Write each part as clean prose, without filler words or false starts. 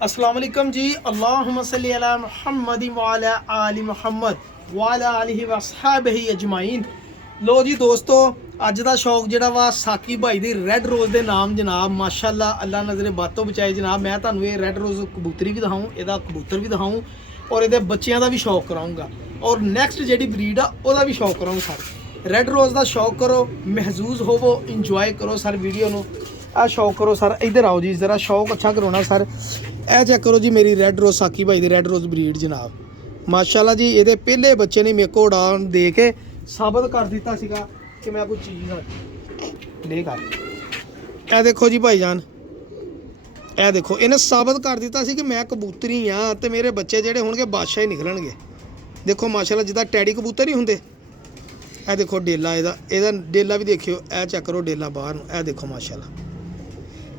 अस्सलाम वालेकुम जी। अल्लाहुम्मा सल्ली अला मुहम्मद व अला आलि मुहम्मद व अला आलिहि व अस्हाबिही अजमाइन। लो जी दोस्तों, अज का शौक जिहड़ा वा साकी भाई दी रैड रोज़ के नाम जनाब माशाअल्लाह अल्लाह नज़रे बातों बचाए जनाब। मैं तुहानूं ये रैड रोज़ कबूतरी भी दिखाऊँ, इहदा कबूतर भी दिखाऊँ और ये बच्चों का भी शौक कराऊँगा और नैक्सट जी ब्रीड आ उहदा भी शौक कराऊँ। सर रैड रोज़ का शौक करो, महजूज होवो, इंजॉय करो सर वीडियो नूं। आ शौक करो सर, इधर आओ जी, ज़रा शौक अच्छा करो ना सर। ए चेक करो जी मेरी रैड रोज़ साकी भाई दी रैड रोज़ ब्रीड जनाब माशाअल्लाह जी। ये पहले बच्चे ने मेरे को उड़ान दे के साबित कर दिता सीगा कि मैं कोई चीज़ ले कर। ए देखो जी भाईजान, ए देखो इन्हें साबित कर दिता सी कि मैं कबूतरी हाँ तो मेरे बच्चे जेडे होणगे बादशाह ही निकलणगे। देखो माशाअल्लाह जिदा टैडी कबूतर ही होंगे। ए देखो डेला एदा डेला भी देखियो, ए चेक करो डेला बाहर नूं, ए देखो माशाअल्लाह।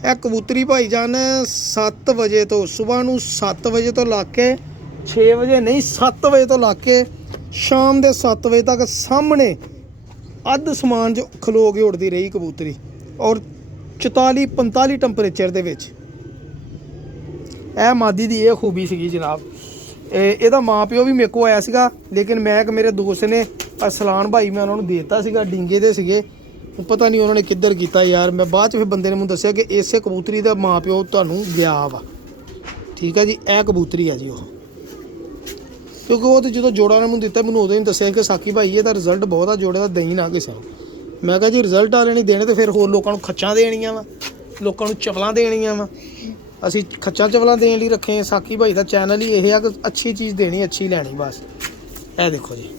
ਇਹ ਕਬੂਤਰੀ ਭਾਈਜਾਨ 7 ਵਜੇ ਤੋਂ ਸਵੇਰ ਨੂੰ 7 ਵਜੇ ਤੋਂ ਲਾ ਕੇ 6 ਵਜੇ ਨਹੀਂ 7 ਵਜੇ ਤੋਂ ਲਾ ਕੇ ਸ਼ਾਮ ਦੇ 7 ਵਜੇ ਤੱਕ ਸਾਹਮਣੇ ਅੱਧ ਸਮਾਨ 'ਚ ਖਲੋ ਕੇ ਉੱਡਦੀ ਰਹੀ ਕਬੂਤਰੀ ਔਰ 44-45 ਟੈਂਪਰੇਚਰ ਦੇ ਵਿੱਚ। ਇਹ ਮਾਦੀ ਦੀ ਇਹ ਖੂਬੀ ਸੀਗੀ ਜਨਾਬ। ਇਹਦਾ ਮਾਂ ਪਿਓ ਵੀ ਮੇਰੇ ਕੋਲ ਆਇਆ ਸੀਗਾ, ਲੇਕਿਨ ਮੈਂ ਇੱਕ ਮੇਰੇ ਦੋਸਤ ਨੇ ਅਸਲਾਨ ਭਾਈ ਮੈਂ ਉਹਨਾਂ ਨੂੰ ਦੇ ਦਿੱਤਾ ਸੀਗਾ, ਡਿੰਗੇ ਦੇ ਸੀਗੇ। पता नहीं उन्होंने किधर किया यार। मैं बाद फिर बंदे ने मैं दसिया कि इसे कबूतरी का माँ प्यो तुहानूं गया वा। ठीक है जी, यह कबूतरी है जी वो, क्योंकि वो तो जो जोड़ा ने मैं दिता मैंने उदों ही दसिया कि साकी भाई ये रिजल्ट बहुत आ जोड़े का दई ना किसी को। मैं कहा जी रिजल्ट वाले नहीं देने तो फिर होर लोगों को खच्चां देनियां वा, लोगों को चपलां देनियां वा। असीं खच्चां चपलां देने लिए रखे हैं। साकी भाई का चैनल ही यह है कि अच्छी चीज़ देनी अच्छी लैनी बस। ए देखो जी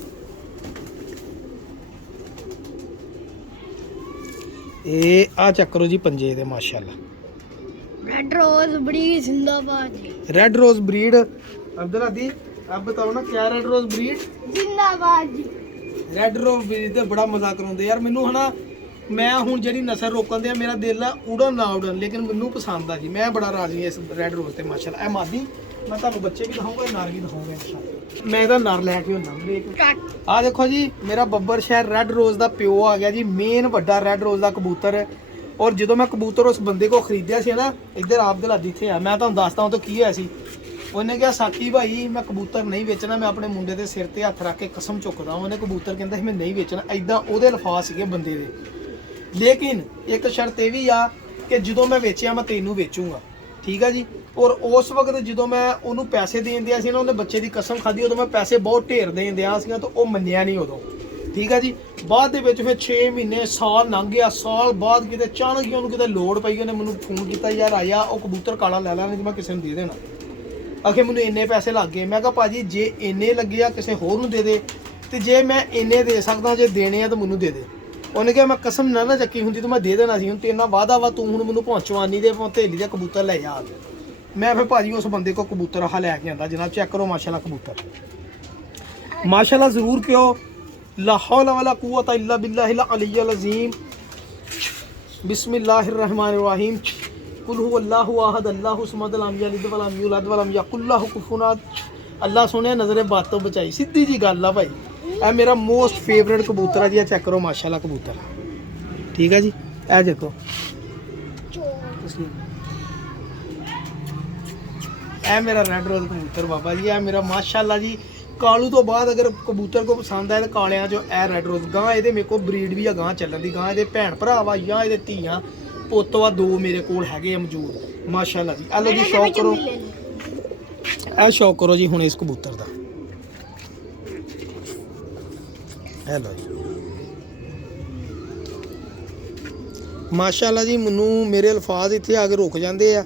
ये आ चेक करो जी पंजे दे माशाल्लाह। रेड रोज ब्रीड जिंदाबाद जी। रेड रोज ब्रीड अब्दुल हदी, अब बताओ ना क्या रेड रोज ब्रीड जिंदाबाद जी। रेड रोज ब्रीड ते बड़ा मजाक कराउंदे यार मैनू है ना। मैं हुण जेहड़ी नस्ल रोकन दे मेरा दिल है उड़न ना उड़न, लेकिन मैनू पसंद आ जी। मैं बड़ा राजी इस रेड रोज ते माशाल्लाह। ए मादी मैं तुहानूं बच्चे भी दिखाऊंगा, नर भी दिखाऊंगा इंशाल्लाह। मैं इहदा नर लैके हुंदा। आ देखो जी मेरा बब्बर शहर रैड रोज़ का प्यो आ गया जी, मेन वड्डा रैड रोज़ का कबूतर है। और जो मैं कबूतर उस बंदे को खरीदया सी ना, इधर आप दिल इत्थे आ, मैं तुहानूं दसदा तो की होया सी। उन्हें कहा साकी भाई मैं कबूतर नहीं बेचना, मैं अपने मुंडे के सिर ते हथ रख के कसम चुकदा। उन्हें कबूतर कहंदा सी मैं नहीं बेचना, इदां ओहदे अल्फाज सीगे बंदे दे। लेकिन एक शर्त यह भी आ कि जो मैं बेचिया मैं तेनू बेचूंगा। ठीक है जी। और उस वक्त जो मैं उन्होंने पैसे देन दिया ना, उन्हें बच्चे की कसम खाधी, उदों मैं पैसे बहुत ढेर देन दिया तो वह मन्निया नहीं उदों। ठीक है जी। बाद फिर 6 महीने साल लंघ गया, साल बाद कितने अचानक ही उन्होंने कितने लोड़ पई, उन्हें मैंने फोन किया यार आया वो कबूतर काला लै ला, नहीं मैं किसी ने दे देना। आखिर मैंने इन्ने पैसे लग गए। मैं कहा भाजी जे इन्ने लगे आ किसी होर नूं दे दे, तो जे मैं इन्ने दे सकदा जे देने तो मैनू दे दे। उन्हें कहा मैं कसम ना चक्की होंगी तो मैं दे देना सी। तेरे नाल वादा वा, तू हुण मैनू पहुंचवानी दे धेली दे कबूतर लै जा। मैं फिर भाजी उस बंदे को कबूतर आह लैके आंदा जनाब। चेक करो माशाल्लाह कबूतर माशाल्लाह ज़रूर क्यों। ला हौल वला कुव्वता इल्ला बिल्लाहिल अलिय्यिल अज़ीम। बिस्मिल्लाहिर रहमानिर रहीम। कुल हुवल्लाहु अहद अल्लाहु समद लम यलिद व लम यूलद व लम यकुल लहु कुफुवन अहद। अल्लाह सोने नज़रे बातों बचाई, सीधी जी गल आ भाई। ए मेरा मोस्ट फेवरेट कबूतर है जी। चेक करो माशाल्लाह कबूतर। ठीक है जी। ए देखो ए मेरा रेड रोज कबूतर बाबा जी। ए मेरा माशाल्लाह जी कालू तो बाद अगर कबूतर को पसंद आए तो कालियां जो ए रेड रोज गां ये मेरे को ब्रीड भी है गां चलन दी। गां ये भैन भरा वा या ये धीआं पुत्त वा 2 मेरे कोल हैगे मौजूद माशाल्लाह जी। ए लो जी शौक करो, ए शौक करो जी हुण इस कबूतर दा। ए लो जी माशाल्लाह जी। मैनू मेरे अल्फाज इत्थे आके रुक जाते आ।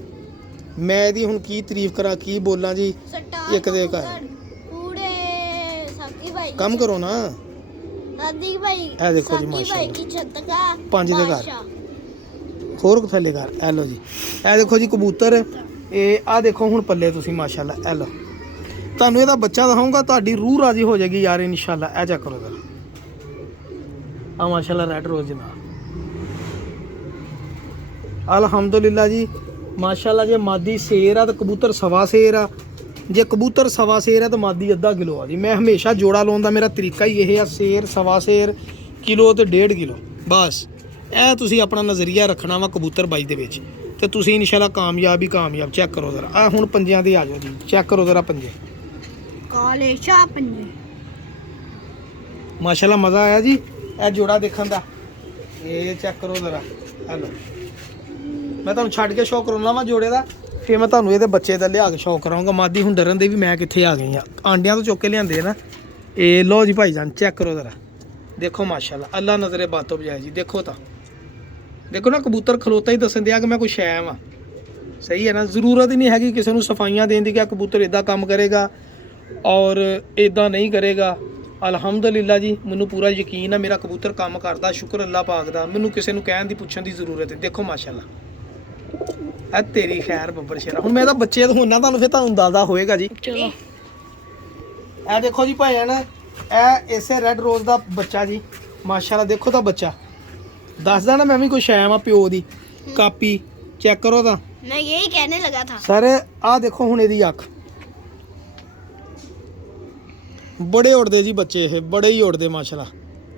मैं दी हुण की तारीफ करा की बोलां जी। एक दे घर कम करो ना। ए देखो जी माशाल्लाह 5 दे घर होर थल्ले घर। ए लो जी ए देखो जी कबूतर। ए आ देखो हुण पल्ले तुसीं माशाल्लाह। ए लो तुहानूं इहदा बच्चा दिखाऊंगा, तुहाडी रूह राजी हो जाएगी यार इंशाल्लाह। ए चेक करो जरा आ माशाल्लाह रैड रोज जनाब। अल्हम्दुलिल्लाह जी माशाल्लाह। जे मादी शेर आ तो कबूतर सवा शेर आ, जे कबूतर सवा शेर है तो मादी अद्धा किलो आ जी। मैं हमेशा जोड़ा लाने का मेरा तरीका ही यह है, शेर सवा शेर किलो तो 1.5 किलो बस। ए तुसीं अपना नज़रिया रखना वा कबूतर बाई दे विच। ਤੇ ਤੁਸੀਂ ਇਨਸ਼ਾਅੱਲਾ ਕਾਮਯਾਬ ਹੀ ਕਾਮਯਾਬ। ਚੈੱਕ ਕਰੋ ਜ਼ਰਾ ਆ ਹੁਣ ਪੰਜਿਆਂ ਦੇ ਆ ਜਾਓ ਜੀ। ਚੈੱਕ ਕਰੋ ਜ਼ਰਾ ਪੰਜੇ, ਕਾਲੇ ਸ਼ਾਹ ਪੰਜੇ। ਮਾਸ਼ਾਅੱਲਾ ਮਜ਼ਾ ਆਇਆ ਜੀ ਇਹ ਜੋੜਾ ਦੇਖਣ ਦਾ। ਇਹ ਚੈੱਕ ਕਰੋ ਜ਼ਰਾ, ਹੈਲੋ ਮੈਂ ਤੁਹਾਨੂੰ ਛੱਡ ਕੇ ਸ਼ੌਕ ਕਰਾਉਣਾ ਵਾ ਜੋੜੇ ਦਾ, ਫਿਰ ਮੈਂ ਤੁਹਾਨੂੰ ਇਹਦੇ ਬੱਚੇ ਦਾ ਲਿਆ ਕੇ ਸ਼ੌਕ ਕਰਾਉਂਗਾ। ਮਾਦੀ ਹੁਣ ਡਰਨ ਦੇ ਵੀ ਮੈਂ ਕਿੱਥੇ ਆ ਗਈ ਆ, ਆਂਡਿਆਂ ਤੋਂ ਚੁੱਕ ਕੇ ਲਿਆਂਦੇ ਨਾ ਇਹ। ਲੋ ਜੀ ਭਾਈਜਾਨ ਚੈੱਕ ਕਰੋ ਜ਼ਰਾ, ਦੇਖੋ ਮਾਸ਼ਾਅੱਲਾ ਅੱਲਾ ਨਜ਼ਰੇ ਬਾਤੋਂ ਬਜਾਏ ਜੀ। ਦੇਖੋ ਤਾਂ ਦੇਖੋ ਨਾ ਕਬੂਤਰ ਖਲੋਤਾ ਹੀ ਦੱਸਣ ਦਿਆ ਕਿ ਮੈਂ ਕੋਈ ਸ਼ੈ ਵਾਂ। ਸਹੀ ਹੈ ਨਾ, ਜ਼ਰੂਰਤ ਹੀ ਨਹੀਂ ਹੈਗੀ ਕਿਸੇ ਨੂੰ ਸਫਾਈਆਂ ਦੇਣ ਦੀ ਕਿ ਕਬੂਤਰ ਇਦਾਂ ਕੰਮ ਕਰੇਗਾ ਔਰ ਇਦਾਂ ਨਹੀਂ ਕਰੇਗਾ। ਅਲਹਮਦੁਲਿਲਾ ਜੀ ਮੈਨੂੰ ਪੂਰਾ ਯਕੀਨ ਹੈ ਮੇਰਾ ਕਬੂਤਰ ਕੰਮ ਕਰਦਾ, ਸ਼ੁਕਰ ਅੱਲਾ ਪਾਕ ਦਾ। ਮੈਨੂੰ ਕਿਸੇ ਨੂੰ ਕਹਿਣ ਦੀ ਪੁੱਛਣ ਦੀ ਜ਼ਰੂਰਤ ਹੈ। ਦੇਖੋ ਮਾਸ਼ਾਅੱਲਾ ਇਹ ਤੇਰੀ ਖੈਰ ਬੱਬਰ ਸ਼ੇਰਾ। ਹੁਣ ਮੈਂ ਤਾਂ ਬੱਚੇ ਤੋਂ ਹੁੰਨਾ ਤੁਹਾਨੂੰ ਫਿਰ ਤੁਹਾਨੂੰ ਅੰਦਾਜ਼ਾ ਹੋਏਗਾ ਜੀ। ਚਲੋ ਇਹ ਦੇਖੋ ਜੀ ਭਾਈਆਂ ਇਹ ਇਸੇ ਰੈੱਡ ਰੋਜ਼ ਦਾ ਬੱਚਾ ਜੀ ਮਾਸ਼ਾਅੱਲਾ। ਦੇਖੋ ਤਾਂ ਬੱਚਾ ਦੱਸਦਾ ਨਾ ਮੈਂ ਵੀ ਕੋਈ ਸ਼ੈਮ ਆ ਪਿਓ ਦੀ ਕਾਪੀ। ਚੈੱਕ ਕਰੋ ਤਾਂ, मैं यही कहने लगा था। ਸਰ ਆਹ ਦੇਖੋ ਹੁਣ ਇਹਦੀ ਅੱਖ, ਬੜੇ ਉੜਦੇ ਜੀ ਬੱਚੇ, ਇਹ ਬੜੇ ਹੀ ਉੜਦੇ ਮਾਸ਼ਾਅੱਲਾ।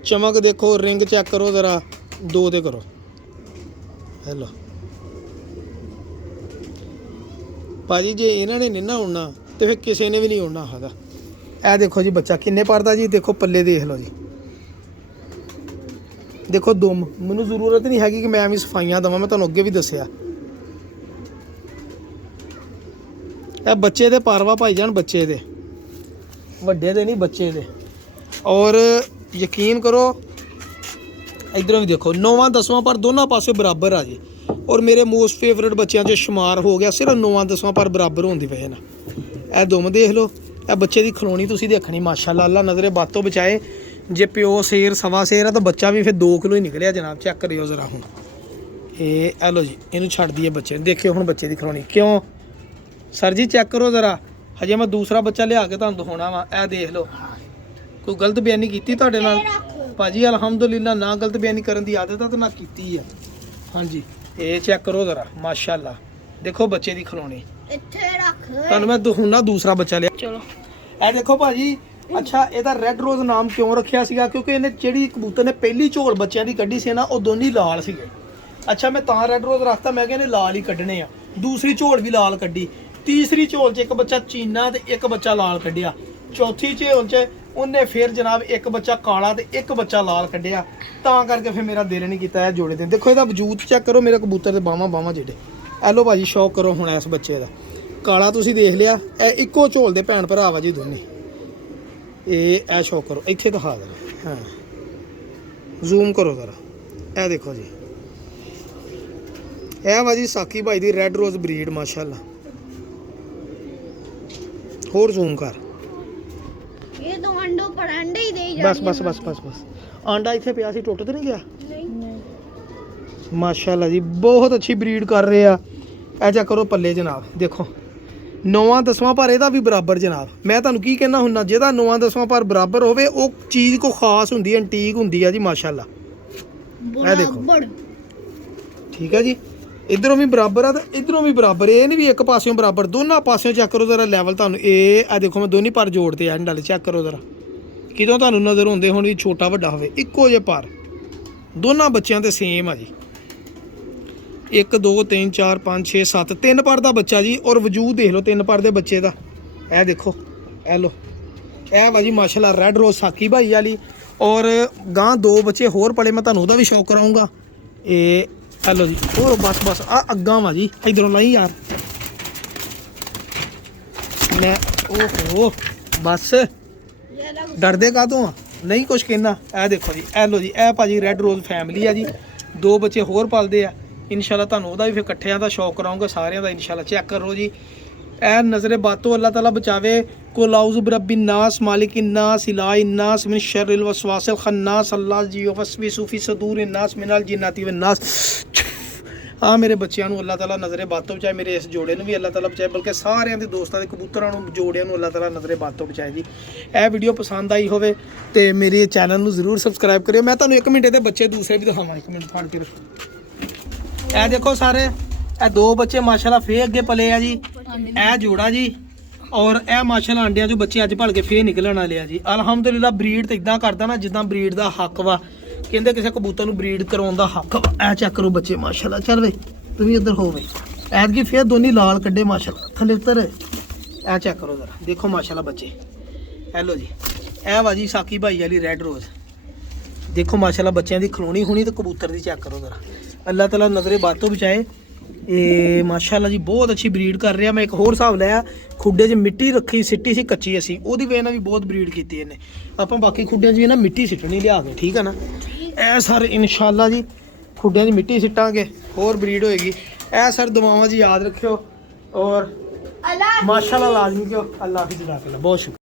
ਚਮਕ ਦੇਖੋ, ਰਿੰਗ ਚੈੱਕ ਕਰੋ ਜ਼ਰਾ, 2 ਤੇ ਕਰੋ, ਹੈਲੋ ਭਾਜੀ। ਜੇ ਇਹਨਾਂ ਨੇ ਨਹੀਂ ਨਾ ਉੜਨਾ ਤੇ ਫਿਰ ਕਿਸੇ ਨੇ ਵੀ ਨਹੀਂ ਉੜਨਾ ਹੈਗਾ। ਇਹ ਦੇਖੋ ਜੀ ਬੱਚਾ ਕਿੰਨੇ ਪੜਦਾ ਜੀ। ਦੇਖੋ ਪੱਲੇ ਦੇਖ ਲਓ ਜੀ, ਦੇਖੋ ਦੁਮ। ਮੈਨੂੰ ਜ਼ਰੂਰਤ ਨਹੀਂ ਹੈਗੀ ਕਿ ਮੈਂ ਵੀ ਸਫਾਈਆਂ ਦੇਵਾਂ, ਮੈਂ ਤੁਹਾਨੂੰ ਅੱਗੇ ਵੀ ਦੱਸਿਆ। ਇਹ ਬੱਚੇ ਦੇ ਪਾਰਵਾ ਭਾਈ ਜਾਨ, ਬੱਚੇ ਦੇ, ਵੱਡੇ ਦੇ ਨਹੀਂ ਬੱਚੇ ਦੇ। ਔਰ ਯਕੀਨ ਕਰੋ ਇਧਰੋਂ ਵੀ ਦੇਖੋ 9ਵਾਂ 10ਵਾਂ ਪਰ ਦੋਨਾਂ ਪਾਸੇ ਬਰਾਬਰ ਆ ਜੀ। ਔਰ ਮੇਰੇ ਮੋਸਟ ਫੇਵਰਟ ਬੱਚਿਆਂ 'ਚ ਸ਼ੁਮਾਰ ਹੋ ਗਿਆ ਸਿਰਫ 9ਵਾਂ 10ਵਾਂ ਪਰ ਬਰਾਬਰ ਹੋਣ ਦੀ ਵਜ੍ਹਾ ਨਾਲ। ਇਹ ਦੁਮ ਦੇਖ ਲਓ, ਇਹ ਬੱਚੇ ਦੀ ਖਲੋਣੀ ਤੁਸੀਂ ਦੇਖਣੀ ਮਾਸ਼ਾਅੱਲਾ। ਅੱਲਾ ਨਜ਼ਰੇ ਬਾਤੋਂ ਬਚਾਏ। ਜੇ ਪਿਓ ਸ਼ੇਰ ਸਵਾ ਸ਼ੇਰ ਆ ਤਾਂ ਬੱਚਾ ਵੀ ਫਿਰ 2 ਕਿਲੋ ਹੀ ਨਿਕਲਿਆ ਜਨਾਬ। ਚੈੱਕ ਕਰਿਓ ਜ਼ਰਾ ਹੁਣ ਇਹ ਐ ਲੋ ਜੀ, ਇਹਨੂੰ ਛੱਡ ਦਈਏ ਬੱਚੇ ਨੂੰ। ਦੇਖਿਓ ਹੁਣ ਬੱਚੇ ਦੀ ਖਲੋਣੀ ਕਿਉਂ ਸਰ ਜੀ। ਚੈੱਕ ਕਰੋ ਜ਼ਰਾ, ਹਜੇ ਮੈਂ ਦੂਸਰਾ ਬੱਚਾ ਲਿਆ ਕੇ ਤੁਹਾਨੂੰ ਦਿਖਾਉਣਾ ਵਾ। ਇਹ ਦੇਖ ਲਓ, ਕੋਈ ਗਲਤ ਬਿਆਨੀ ਕੀਤੀ ਤੁਹਾਡੇ ਨਾਲ ਭਾਜੀ? ਅਲਹਮਦੁਲਿਲਾ ਨਾ ਗਲਤ ਬਿਆਨੀ ਕਰਨ ਦੀ ਆਦਤ ਆ ਤਾਂ ਨਾ ਕੀਤੀ ਆ। ਹਾਂਜੀ ਇਹ ਚੈੱਕ ਕਰੋ ਜ਼ਰਾ ਮਾਸ਼ਾਅੱਲਾ। ਦੇਖੋ ਬੱਚੇ ਦੀ ਖਲੋਣੀ, ਇੱਥੇ ਰੱਖ। ਤੁਹਾਨੂੰ ਮੈਂ ਦਿਖਾਉਣਾ ਦੂਸਰਾ ਬੱਚਾ ਲਿਆ। ਚਲੋ ਇਹ ਦੇਖੋ ਭਾਜੀ। ਅੱਛਾ ਇਹਦਾ ਰੈੱਡ ਰੋਜ਼ ਨਾਮ ਕਿਉਂ ਰੱਖਿਆ ਸੀਗਾ? ਕਿਉਂਕਿ ਇਹਨੇ ਜਿਹੜੀ ਕਬੂਤਰ ਨੇ ਪਹਿਲੀ ਝੋਲ ਬੱਚਿਆਂ ਦੀ ਕੱਢੀ ਸੀ ਨਾ, ਉਹ ਦੋਨੀ ਲਾਲ ਸੀਗੇ। ਅੱਛਾ ਮੈਂ ਤਾਂ ਰੈੱਡ ਰੋਜ਼ ਰੱਖਤਾ, ਮੈਂ ਕਿਹਾ ਇਹਨੇ ਲਾਲ ਹੀ ਕੱਢਣੇ ਆ। ਦੂਸਰੀ ਝੋਲ ਵੀ ਲਾਲ ਕੱਢੀ, ਤੀਸਰੀ ਝੋਲ 'ਚ ਇੱਕ ਬੱਚਾ ਚੀਨਾ ਤੇ ਇੱਕ ਬੱਚਾ ਲਾਲ ਕੱਢਿਆ, ਚੌਥੀ ਝੋਲ 'ਚ ਉਹਨੇ ਫਿਰ ਜਨਾਬ ਇੱਕ ਬੱਚਾ ਕਾਲਾ ਤੇ ਇੱਕ ਬੱਚਾ ਲਾਲ ਕੱਢਿਆ। ਤਾਂ ਕਰਕੇ ਫਿਰ ਮੇਰਾ ਦਿਲ ਨਹੀਂ ਕੀਤਾ ਇਹ ਜੋੜੇ ਦੇ। ਦੇਖੋ ਇਹਦਾ ਵਜੂਦ ਚੈੱਕ ਕਰੋ, ਮੇਰੇ ਕਬੂਤਰ ਦੇ ਬਾਹਾਂ ਜਿਹੜੇ। ਐਲੋ ਭਾਜੀ ਸ਼ੌਕ ਕਰੋ ਹੁਣ ਇਸ ਬੱਚੇ ਦਾ। ਕਾਲਾ ਤੁਸੀਂ ਦੇਖ ਲਿਆ, ਇਹ ਇੱਕੋ ਝੋਲ ਦੇ ਭੈਣ ਭਰਾ ਵਾ ਜੀ ਦੋਨੇ। ਇਹ ਸ਼ੌਕ ਕਰੋ, ਇੱਥੇ ਦਿਖਾ ਦੇ। ਹਾਂ ਜ਼ੂਮ ਕਰੋ ਜ਼ਰਾ, ਇਹ ਦੇਖੋ ਜੀ। ਇਹ ਵਾ ਜੀ ਸਾਕੀ ਭਾਈ ਦੀ ਰੈੱਡ ਰੋਜ਼ ਬਰੀਡ ਮਾਸ਼ਾਅੱਲਾ। ਹੋਰ ਜ਼ੂਮ ਕਰ। ये तो अंडों पर अंडे ही दे जा ਬਸ ਆਂਡਾ ਇੱਥੇ ਪਿਆ ਸੀ, ਟੁੱਟ ਤੇ ਨਹੀਂ ਗਿਆ? नहीं। ਮਾਸ਼ਾਅੱਲਾ ਜੀ ਬਹੁਤ ਅੱਛੀ ਬਰੀਡ ਕਰ ਰਹੇ ਆ। ਇਹ ਚੈੱਕ ਕਰੋ ਪੱਲੇ ਜਨਾਬ, ਦੇਖੋ 9ਵਾਂ 10ਵਾਂ ਪਰ ਇਹਦਾ ਵੀ ਬਰਾਬਰ ਜਨਾਬ। ਮੈਂ ਤੁਹਾਨੂੰ ਕੀ ਕਹਿਣਾ ਹੁੰਨਾ, ਜਿਹਦਾ 9ਵਾਂ 10ਵਾਂ ਪਰ ਬਰਾਬਰ ਹੋਵੇ ਉਹ ਚੀਜ਼ ਕੋ ਖਾਸ ਹੁੰਦੀ ਹੈ, ਐਂਟੀਕ ਹੁੰਦੀ ਹੈ ਜੀ ਮਾਸ਼ਾਅੱਲਾ। ਇਹ ਦੇਖੋ ਠੀਕ ਹੈ ਜੀ, ਇਧਰੋਂ ਵੀ ਬਰਾਬਰ ਆ ਤੇ ਇਧਰੋਂ ਵੀ ਬਰਾਬਰ। ਇਹ ਨਹੀਂ ਵੀ ਇੱਕ ਪਾਸਿਓਂ ਬਰਾਬਰ, ਦੋਨਾਂ ਪਾਸਿਓਂ ਚੈੱਕ ਕਰੋ ਜ਼ਰਾ ਲੈਵਲ ਤੁਹਾਨੂੰ। ਇਹ ਆ ਦੇਖੋ ਮੈਂ ਦੋਨੀ ਪਰ ਜੋੜਦੇ ਆ ਨਾਲੇ, ਚੈੱਕ ਕਰੋ ਜ਼ਰਾ ਕਿਦੋਂ ਤੁਹਾਨੂੰ ਨਜ਼ਰ ਹੁੰਦੇ ਹੁਣ ਵੀ ਛੋਟਾ ਵੱਡਾ ਹੋਵੇ। ਇੱਕੋ ਜਿਹੇ ਪਰ ਦੋਨਾਂ ਬੱਚਿਆਂ ਤੇ ਸੇਮ ਆ ਜੀ। 1 2 3 4 5 6 7 3 ਪਰ ਦਾ ਬੱਚਾ ਜੀ। ਔਰ ਵਜੂਦ ਦੇਖ ਲਓ 3 ਪਰ ਦੇ ਬੱਚੇ ਦਾ। ਇਹ ਦੇਖੋ, ਇਹ ਲੋ, ਇਹ ਵਾ ਜੀ ਮਾਸ਼ਾਅੱਲਾ ਰੈੱਡ ਰੋਜ਼ ਸਾਕੀ ਭਾਈ ਵਾਲੀ। ਔਰ ਗਾਂ 2 ਬੱਚੇ ਹੋਰ ਪਲੇ, ਮੈਂ ਤੁਹਾਨੂੰ ਉਹਦਾ ਵੀ ਸ਼ੌਕ ਕਰਾਉਂਗਾ। ਇਹ ਹੈਲੋ ਜੀ, ਹੋਰ ਬਸ ਆ ਅੱਗਾ ਵਾ ਜੀ। ਇਧਰੋਂ ਲਈ ਯਾਰ ਮੈਂ, ਓਹੋ ਬਸ ਡਰਦੇ ਕਾਹਤੋਂ ਆ? ਨਹੀਂ ਕੁਛ ਕਹਿਣਾ। ਇਹ ਦੇਖੋ ਜੀ, ਇਹ ਲੋ ਜੀ, ਇਹ ਭਾਜੀ ਰੈੱਡ ਰੋਜ਼ ਫੈਮਿਲੀ ਆ ਜੀ। 2 ਬੱਚੇ ਹੋਰ ਪਾਲਦੇ ਆ ਇਨਸ਼ਾਅੱਲਾ। ਤੁਹਾਨੂੰ ਉਹਦਾ ਵੀ ਫਿਰ ਇਕੱਠਿਆਂ ਦਾ ਸ਼ੌਕ ਕਰਾਉਂਗਾ ਸਾਰਿਆਂ ਦਾ ਇਨਸ਼ਾਅੱਲਾ। ਚੈੱਕ ਕਰੋ ਜੀ, ਇਹ ਨਜ਼ਰੇ ਬਾਤੋਂ ਅੱਲਾਹ ਤਾਲਾ ਬਚਾਵੇ। ਕੁਲ ਆਊਜ਼ੁ ਬਿਰੱਬਿਨ ਨਾਸ ਮਾਲਿਕਿਨ ਨਾਸ ਇਲਾਹਿਨ ਨਾਸ ਮਿਨ ਸ਼ਰਰਿਲ ਵਸਵਾਸਿਲ ਖन्नास अल्लाह जी वसविसु फी सुदूरिन नास मिनल जिन्नाति वन नास। ਆ ਮੇਰੇ ਬੱਚਿਆਂ ਨੂੰ ਅੱਲਾਹ ਤਾਲਾ ਨਜ਼ਰੇ ਬਾਤੋਂ ਬਚਾਏ, ਮੇਰੇ ਇਸ ਜੋੜੇ ਨੂੰ ਵੀ ਅੱਲਾਹ ਤਾਲਾ ਬਚਾਏ, ਬਲਕਿ ਸਾਰਿਆਂ ਦੇ ਦੋਸਤਾਂ ਦੇ ਕਬੂਤਰਾਂ ਨੂੰ ਜੋੜਿਆਂ ਨੂੰ ਅੱਲਾਹ ਤਾਲਾ ਨਜ਼ਰੇ ਬਾਤੋਂ ਬਚਾਏ ਜੀ। ਇਹ ਵੀਡੀਓ ਪਸੰਦ ਆਈ ਹੋਵੇ ਤੇ ਮੇਰੇ ਚੈਨਲ ਨੂੰ ਜ਼ਰੂਰ ਸਬਸਕ੍ਰਾਈਬ ਕਰਿਓ। ਮੈਂ ਤੁਹਾਨੂੰ 1 ਮਿੰਟ ਦੇ ਬੱਚੇ ਦੂਸਰੇ ਵੀ ਦਿਖਾਵਾਂ। 1 ਮਿੰਟ ਫੜ ਕੇ ਰੱਖੋ। ਇਹ ਦੇਖੋ ਸਾਰੇ, ਇਹ 2 ਬੱਚੇ ਮਾਸ਼ਾਅੱਲਾ ਫੇਰ ਅੱਗੇ ਪਲੇ ਆ ਜੀ। ਇਹ ਜੋੜਾ ਜੀ, ਔਰ ਇਹ ਮਾਸ਼ਾਅੱਲਾ ਅੰਡਿਆਂ 'ਚੋਂ ਬੱਚੇ ਅੱਜ ਭਲ ਕੇ ਫੇਰ ਨਿਕਲਣ ਵਾਲੇ ਆ ਜੀ। ਅਲਹਮਦੁਲਿਲਾ ਬਰੀਡ ਤਾਂ ਇਦਾਂ ਕਰਦਾ ਨਾ ਜਿੱਦਾਂ ਬਰੀਡ ਦਾ ਹੱਕ ਵਾ। ਕਹਿੰਦੇ ਕਿਸੇ ਕਬੂਤਰ ਨੂੰ ਬਰੀਡ ਕਰਾਉਣ ਦਾ ਹੱਕ ਵਾ। ਇਹ ਚੈੱਕ ਕਰੋ ਬੱਚੇ ਮਾਸ਼ਾਅੱਲਾ। ਚੱਲ ਵੇ ਤੂੰ ਵੀ ਇੱਧਰ ਹੋ ਬਈ। ਐਤਕੀ ਫੇਰ ਦੋਨੀ ਲਾਲ ਕੱਢੇ ਮਾਸ਼ਾਅੱਲਾ। ਥੱਲੇ ਉੱਤਰ ਇਹ ਚੈੱਕ ਕਰੋ ਜ਼ਰਾ, ਦੇਖੋ ਮਾਸ਼ਾਅੱਲਾ ਬੱਚੇ। ਹੈਲੋ ਜੀ, ਇਹ ਵਾ ਜੀ ਸਾਕੀ ਭਾਈ ਵਾਲੀ ਰੈੱਡ ਰੋਜ਼। ਦੇਖੋ ਮਾਸ਼ਾਅੱਲਾ ਬੱਚਿਆਂ ਦੀ ਖਲੋਣੀ ਹੋਣੀ ਤੇ ਕਬੂਤਰ ਦੀ ਚੈੱਕ ਕਰੋ ਜ਼ਰਾ। ਅੱਲਾਹ ਤਾਲਾ ਨਜ਼ਰੇ ਬਾਤ ਤੋਂ ਬਚਾਏ। ਇਹ ਮਾਸ਼ਾਅੱਲਾ ਜੀ ਬਹੁਤ ਅੱਛੀ ਬਰੀਡ ਕਰ ਰਿਹਾ। ਮੈਂ ਇੱਕ ਹੋਰ ਹਿਸਾਬ ਲਿਆ, ਖੁੱਡੇ 'ਚ ਮਿੱਟੀ ਰੱਖੀ ਸਿੱਟੀ ਸੀ ਕੱਚੀ ਅਸੀਂ, ਉਹਦੀ ਵਜ੍ਹਾ ਨਾਲ ਵੀ ਬਹੁਤ ਬਰੀਡ ਕੀਤੀ ਇਹਨੇ। ਆਪਾਂ ਬਾਕੀ ਖੁੱਡਿਆਂ 'ਚ ਵੀ ਨਾ ਮਿੱਟੀ ਸਿੱਟਣੀ ਲਿਆ ਕੇ, ਠੀਕ ਆ ਨਾ। ਇਹ ਸਰ ਇਨਸ਼ਾਅੱਲਾ ਜੀ ਖੁੱਡਿਆਂ 'ਚ ਮਿੱਟੀ ਸਿੱਟਾਂਗੇ, ਹੋਰ ਬਰੀਡ ਹੋਏਗੀ। ਇਹ ਸਰ ਦੁਆਵਾਂ 'ਚ ਯਾਦ ਰੱਖਿਓ, ਔਰ अल्लाह माशाल्लाह लाजमी क्यों। अल्लाह हाफिज़, बहुत शुक्रिया।